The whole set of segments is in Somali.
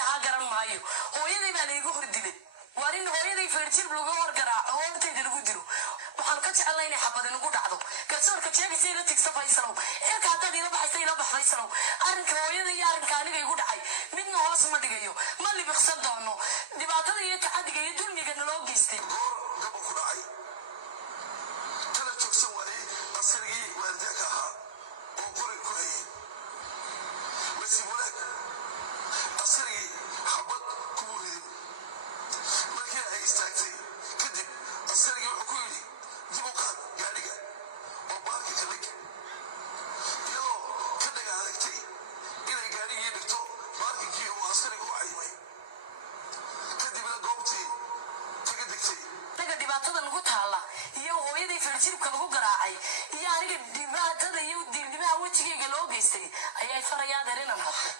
ها قرن مايو هويدي ما ليغو هردلي وارين هويدي فرجير بلوغو هرقراع هويدي لغو ديرو waxaan ka jeclaa inay xabad nagu dhacdo garsoorka jeegisay la tigsa faysalow ee ka hadda ila baxay ila baxaysalow arrinka hooyada iyo arrinka aniga igu dhacay midna hoos ma dhigayo ma libiqsan doono dhibaatada iyo tacadiga iyo dulmiga naloo geystay gabadh ku dhacay kala joogsan waayay asrigii waalidaanka ahaa oo qori ku hayay masiibulaad asrigii xabad kugu ridin markii ay istaagtay kadib asrigii wuxuu ku yidhi dib u qaad gaadhiga oo baarka ka dhig iyadoo ka dhaga adagtay inay gaadhigii dhigto baarkinkii uu askariga u cayimay kadibna goobtii kaga degtay naga dhibaatada nagu taala iyo hooyadii farjirka lagu garaacay iyo aniga dhibaatada iyo diinimaha wejigayga loo geystay ayay farayaan inaan hadlo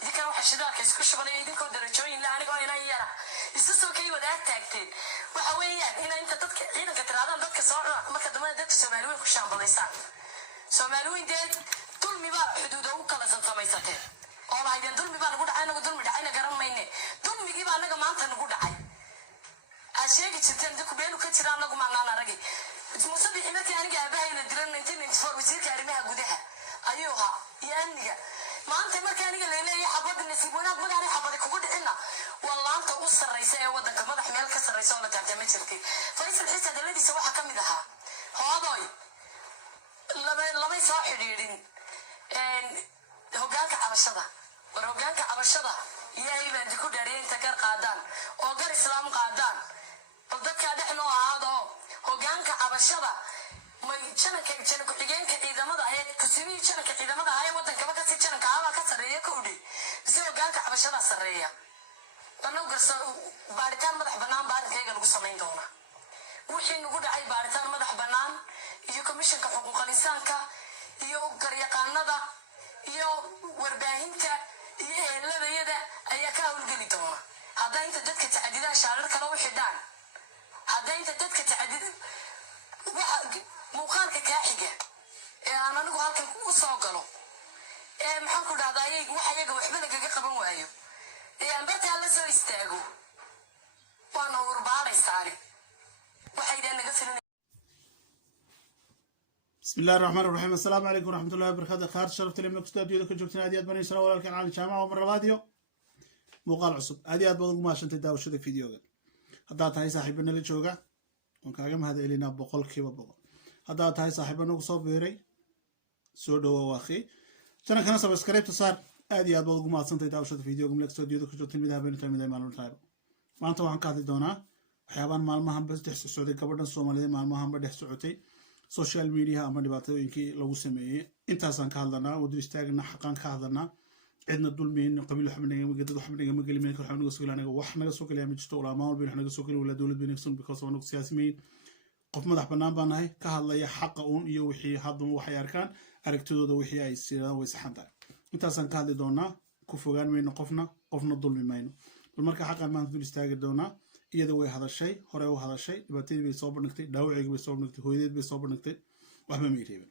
idinkaan waxa shidaalka isku shubanaya idinkoo darajooyin la anigoo inaan yara isu soo kay wadaag taagteen waxa weeyaan inay inta dadka ciidanka tiraadaan dadka soo marka dambe dadka Soomaaliyeed ku shaambadaysaan Soomaaliyeed dulmi baa xuduuda u kala samaysateen oo lahaydeen dulmi baa nagu dhacay nagu dulmi dhacayna garan mayne dulmigii baa anaga maanta nagu dhacay asheegi jirteen dadku beelu ka jiraan nagu maanaan aragay musabbixi markii aniga aabahayna diran 1994 wasiirka arrimaha gudaha ayuu ahaa iyo amniga maanta markii aniga leeyahay xabad nasiib wanaag magaari xabad kugu dhicina wallaanta u sarreysa ee wadanka madax meel ka sarreysa oo la taagtay ma jirtay Faysal Xiisa daladiisa waxa ka mid ahaa hoodoy laba soo xidhiidhin hoggaanka cabashada war hoggaanka cabashada ilaahay baan ku dhaariyay inta gar qaadaan oo gar islaam qaadaan dadka dhexnoo ahaado hoggaanka cabashada ma janaka ku xigeenka ciidamada ahayd kusimi janaka ciidamada ahayd wadanka ka si janaka aba ka sareeya ku udhi si hoggaanka cabashada sareeya anuu garso baaritaan madax bannaan baarinkayga lagu samayn doona wixii nagu dhacay baaritaan madax bannaan iyo komishanka xuquuqul insaanka iyo garyaqaanada iyo warbaahinta iyo ehelada ayaa ka hawlgeli doona hadda inta dadka tacadida shaarar kala u xidhaan hadda inta dadka tacadida waxa muuqaalka kaaxiga ee aan anigu halkan u soo galo ee maxaan ku dhahdaa waxa iyaga waxba lagaga qaban waayo ee aan bartaa la soo istaago waana warbaadaysaani waxaydan naga filan بسم الله الرحمن الرحيم السلام عليكم ورحمة الله وبركاته خارج شرفت لي من استوديو ذاك جبتنا عاديات بني إسرائيل ولكن على الجامعة ومن راديو مقال عصب عاديات بدو ما عشان تداول شو ذا فيديو قال هذا تاي صاحبنا اللي شوقع ونكاجم هذا اللي نبقول كيف بقول هذا تاي صاحبنا وصوب بيري سودو واخي أنا كنا سبسكرايب تصار عاديات بدو ما عشان تداول شو ذا فيديو قال لك استوديو ذاك جبتنا بده بيني تامي معلومات تايرو ما أنت وعن كاتي دونا حيوان مال ما هم بس تحس سعودي كبرنا الصومالي مال ما هم بدي سعودي social media ama dhibaatooyinkii lagu sameeyay intaasaan ka hadlanaa wadu istaagna xaqaan ka hadlanaa cidna dulmeen qabiil waxba naga gelin waxa naga soo galay wax naga soo galay ma jirto ulama walba naga soo galay wala dawlad binafsan because of siyaasiyiin qof madax banaan baan nahay ka hadlaya xaqa uun iyo wixii haddan waxay arkaan aragtidooda wixii ay siiraan way saxan tahay intaasaan ka hadli doonaa ku fogaan mayno qofna dulmi mayno marka xaqaan maanta dul istaagi doonaa iyada way hadashay hore u hadashay dhibaatadii bay soo bandhigtay dhaawacii bay soo bandhigtay hooyadeed bay soo bandhigtay waxba ma reebin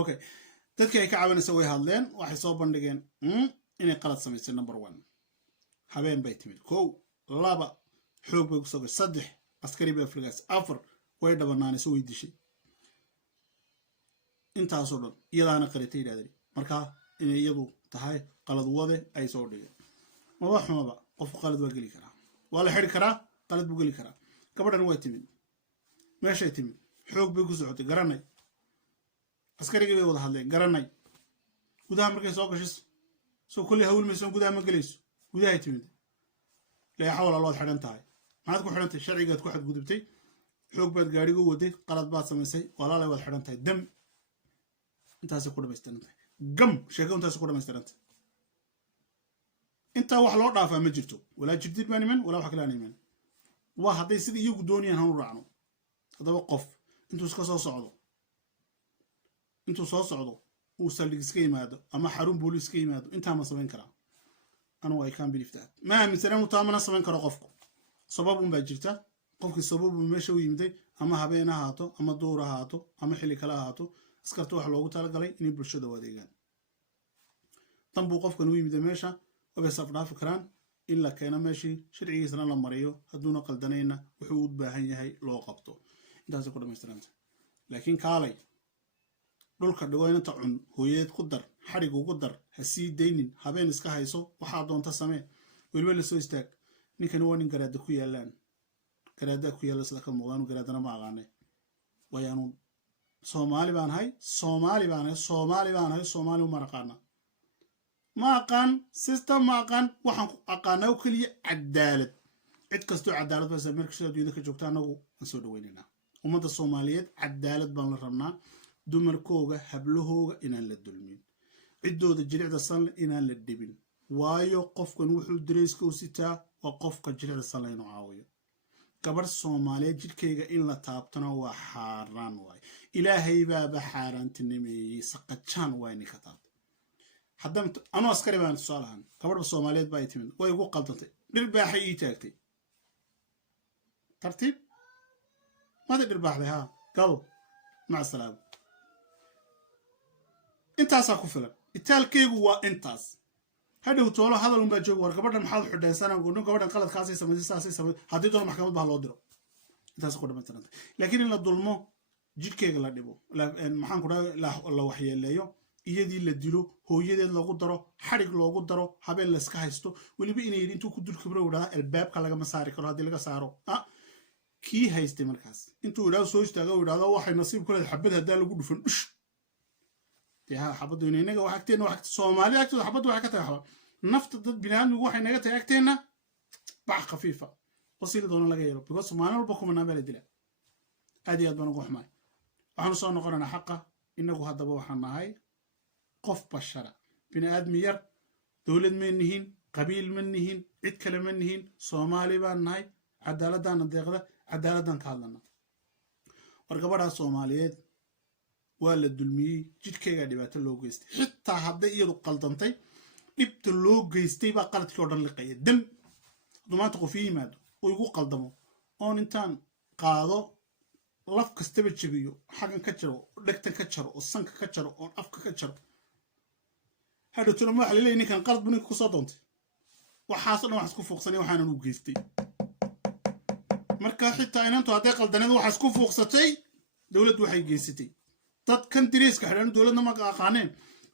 okay dadkii ay ka caawinaysa way hadleen waxay soo bandhigeen inay qalad samaysay number 1 habeen bay timid 1 2 xoog bay ku soo gashay 3 askari bay afrikaas 4 way dhabanaanayso way dishay intaas oo dhan iyadaana qaritay yiraahday marka inay iyadu tahay qalad wade ay soo dhigeen ma wax xumaba qof qalad waa gali karaa wala xiri karaa qalad buu gali karaa gabadhan way timid meeshay timid xoog bay ku socotay garanay askarigii bay wada hadleen garanay gudaha markay soo gashay soo kulli hawl meeshan gudaha ma galayso gudaha timid la xawla loo xiran tahay maxaad ku xirantay sharcigaad ku xadgudubtay xoog baad gaariga waday qalad baad samaysay walaalay waad xiran tahay dam intaas ku dhameystirantay gam sheego intaas ku dhameystirantay inta wax loo dhaafaa ma jirto wala jirdid baan iman wala wax kale aan iman waa haday sidii iyagu doonayaan han u raacno hadaba qof intuu iska soo socdo uu saldhig iska yimaado ama xarun booliis iska yimaado inta ma sameyn karaa anu I can't believe that ma aaminsan uu taamana sameyn karo qofku sabab un baa jirta qofkii sabab uu meesha u yimiday ama habeen ahaato ama duur ahaato ama xilli kale ahaato askartu wax loogu tala galay in bulshada wadeegaan tan buu qofkan u yimiday meesha وبس أفضل فكران إلا كان ماشي شرعي سنة لمريو هدونا قلدنينا وحود باهن هاي لو قبطو إنت هذا كله مسترنت لكن كالي dhulka dhigo inta cun hooyad ku dar xarig ugu dar ha sii deynin habeen iska hayso waxa doonta samee waliba la soo istaag ninkan waa nin garaada ku yaalaan garaada ku yaala sida ka muuqdaan garaadana ma aqaane wayaanu Soomaali baan hay Soomaali uma raqaana ma aqaan system ma aqaan waxaan ku aqaanaa kaliya cadaalad cid kasto cadaalad baa sameeyay sida duuda ka joogta anagu aan soo dhaweynayna ummadda Soomaaliyeed cadaalad baan la rabnaa dumarkooga hablahooga inaan la dulmin ciddooda jilicda san inaan la dhibin waayo qofkan wuxuu dareyska u sitaa waa qofka jilicda san la inuu caawiyo gabar Soomaaliyeed jidkeyga in la taabtana waa xaaraan waay ilaahay baaba xaaraantinimeeyey saqajaan waa inay ka taabto haddana anoo askari baan tusaalahan gabarba Soomaaliyeed baa ay timid way ugu qaldantay dhirbaaxay ii taagtay tartiib mada dhirbaaxday haa gal maca salaam intaas ku filan itaalkeygu waa intaas hadhow toolo hadal un baa joog war gabadhan maxaad xudhaysanaa go'no gabadhan qaladkaasay samaysay haddii doon maxkamad baa loo diro intaas ku dhamaystiran laakiin in la dulmo jidkeyga la dhibo maxaan ku dhahay la waxyeeleeyo iyadii la dilo hooyadeed loogu daro xarig loogu daro habeen la iska haysto waliba inay yidhi intuu ku dul kibro wadhaa albaabka lagama saari karo haddii laga saaro kii haystay markaas intuu idhaado soo istaago idhaado waxay nasiib ku leedahay xabad haddaa lagu dhufan dhush ها حبضوا إننا وحكتنا وحكت الصومالي أكتر حبضوا وحكتها حبض نفط ضد بنان وحنا نجت أكتنا بع خفيفة وصيل دون الله غيره بقص ما أنا ربكم من عمل دلا هذه أدبنا قح معي وحنا صار قرنا حقه إنه هذا بوحنا هاي قف بشرة بني آدم ير دولد منهين قبيل منهين عد كلام منهين صومالي بان هاي عدالة دان الدقة عدالة دان كهلنا ورقبرها الصوماليات ولا الدلمي جدكيغا دبات لو غيستي حتى هدا iyadu qaldantay dibta loo geystay ba qaladkii oo dhan la qeeyay dam dumaanta qof yimaado oo igu qaldamo oo intaan qaado laf kastaba jabiyo xagan ka jaro dhagtan ka jaro oo sanka ka jaro oo afka ka jaro hada tuna ma xalilay ninkan qalad buu ku soo doontay waxaas oo dhan wax isku fuuqsanay waxaan u geystay marka xitaa inantu haday qaldaneed wax isku fuuqsatay dawladdu waxay geysatay dad kan diriiska xidhan dawladna ma aqaaneen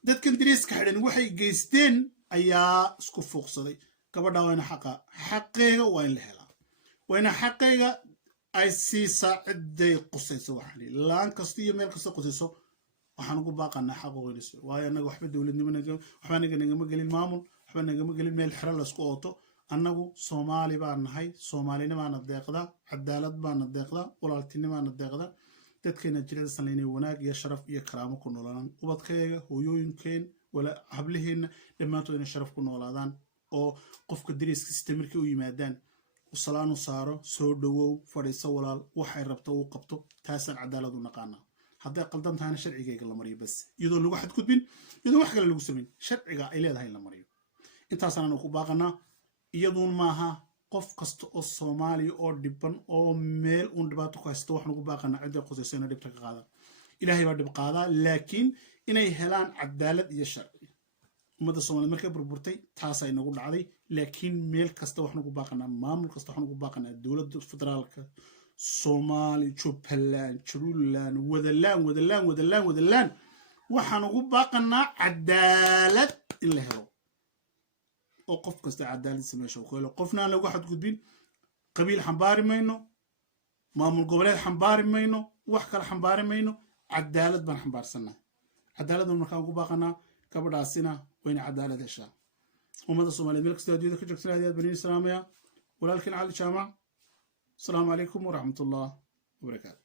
dad kan diriiska xidhan waxay geysteen ayaa isku fuuqsaday gabadha wayna xaqeega waa in la helaa wayna xaqeega ay siisaa ciday qusayso waxani laan kasta iyo meel kasta qusayso waxaan ugu baaqanaa xaq weynayso waayo annaga waxba dawladnimo waxba nagama gelin maamul waxba nagama gelin meel xira la isku ooto annagu Soomaali baan nahay Soomaalinimaana deeqda cadaalad baana deeqda walaaltinimaana deeqda dadkeena jirada sanleynay wanaag iyo sharaf iyo karaamo ku noolaan ubadkayga hooyooyinkeen wala hablaheena dhamaantood inay sharaf ku noolaadaan oo qofka diriiska istamirkii u yimaadaan salaanu saaro soo dhawow fadhiiso walaal waxay rabto uu qabto taasan cadaalad u naqaana hadday qaldan tahayna sharcigeega la mariyo bas iyadoo lagu xadgudbin iyadoo wax kale lagu sameyn sharciga ay leedahay la mariyo intaasaan ku baaqanaa iyaduun maaha qof kasta oo Soomaali oo dhiban oo meel uu dhibaato ku haysto wax nagu baaqana cid ay qosaysan dhibta ka qaada ilaahay baa dhib qaada laakiin inay helaan cadaalad iyo sharci ummadda Soomaaliyeed markay burburtay taas ay nagu dhacday laakiin meel kasta wax nagu baaqana maamul kasta wax nagu baaqana dawladda federaalka Soomaali Jubaland Juruland wadalaan waxaan ugu baaqanaa cadaalad in la helo oo qof kasta cadaalad sameeyo oo kale qofna lagu xadgudbin qabiil xambaari mayno maamul goboleed xambaari mayno wax kale xambaari mayno cadaalad baan xambaarsanaa cadaaladna markaan ugu baaqanaa gabadhaasina wayna cadaalad heshaa ummadda Soomaaliyeed meel kasta adduunka ka joogtaan aad bani salaamaya walaalkiin cali jaamac السلام عليكم ورحمة الله وبركاته.